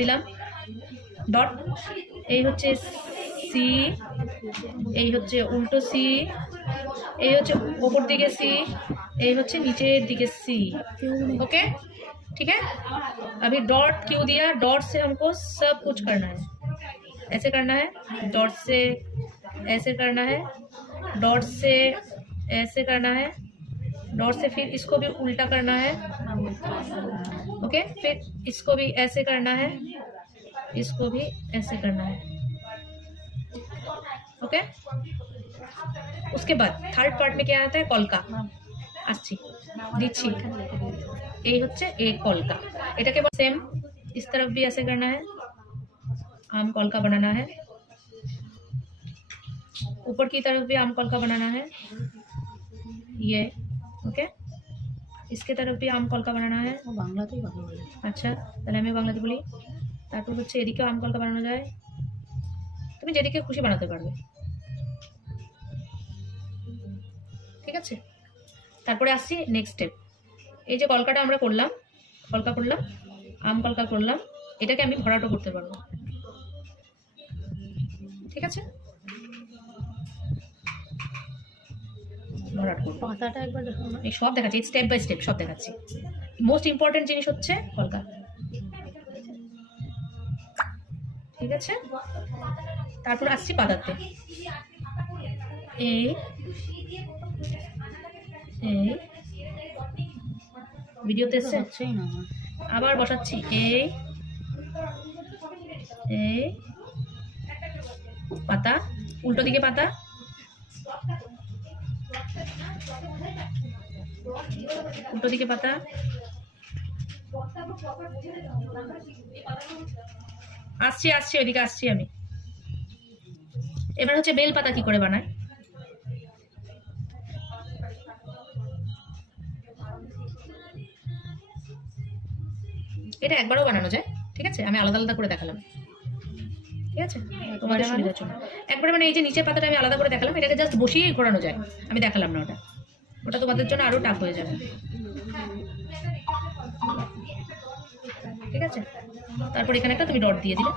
দিলাম ডট, এই হচ্ছে সি, এই হচ্ছে উল্টো সি, এই হচ্ছে ऊपर दिखे सी, এই হচ্ছে নিচের दिखे सी। ओके ठीक है। अभी डॉट क्यों दिया, डॉट से हमको सब कुछ करना है, ऐसे करना है, डॉट से ऐसे करना है, डॉट से ऐसे करना है, डॉट से फिर इसको भी उल्टा करना है। ओके, फिर इसको भी ऐसे करना है, इसको भी ऐसे करना है। ओके, उसके बाद थर्ड पार्ट में क्या आता है, কলকা আসছি দিচ্ছি, এই হচ্ছে এই কলকা, এটাকে सेम इस तरफ भी ऐसे करना है, आम कलका बनाना है, ऊपर की तरफ भी आम कलका बनाना है ये। ओके, इसके तरफ भी आम कलका बनाना है। বাংলাতেই কথা বলে। আচ্ছা, তাহলে আমি বাংলাতে বলি। তারপর হচ্ছে এদিকেও আম কলকা বানানো যায়, তুমি যেদিকে খুশি বানাতে পারবে, ঠিক আছে। তারপরে আসছি নেক্সট স্টেপ, এই যে কলকাটা আমরা করলাম, কলকা করলাম, আম কলকা করলাম, এটাকে আমি ভরাটো করতে পারবো, ঠিক আছে। ভরাট করবো, পাতাটা একবার দেখো না। এই সব দেখাচ্ছি, স্টেপ বাই স্টেপ সব দেখাচ্ছি। মোস্ট ইম্পর্টেন্ট জিনিস হচ্ছে কলকা, ঠিক আছে। তারপর আসছি পাতাতে, এই এই ভিডিওতে এসছে, হচ্ছেই না আমার। আবার বসাচ্ছি, এই এই পাতা, উল্টো দিকে পাতা, উল্টো দিকে পাতা, আসছি আসছি ওইদিকে আসছি আমি। এবার হচ্ছে বেল পাতা কি করে বানায়, এটা একবারও বানানো যায়, ঠিক আছে। আমি আলাদা আলাদা করে দেখালাম, ঠিক আছে, তোমাদের সুবিধার জন্য। একবারে মানে এই যে নিচের পাতাটা আমি আলাদা করে দেখালাম, এটাকে জাস্ট বসিয়েই ঘোরানো যায়, আমি দেখালাম না ওটা, ওটা তোমাদের জন্য আরো টাফ হয়ে যাবে, ঠিক আছে। তারপর এখানে একটা তুমি ডট দিয়ে দিলে,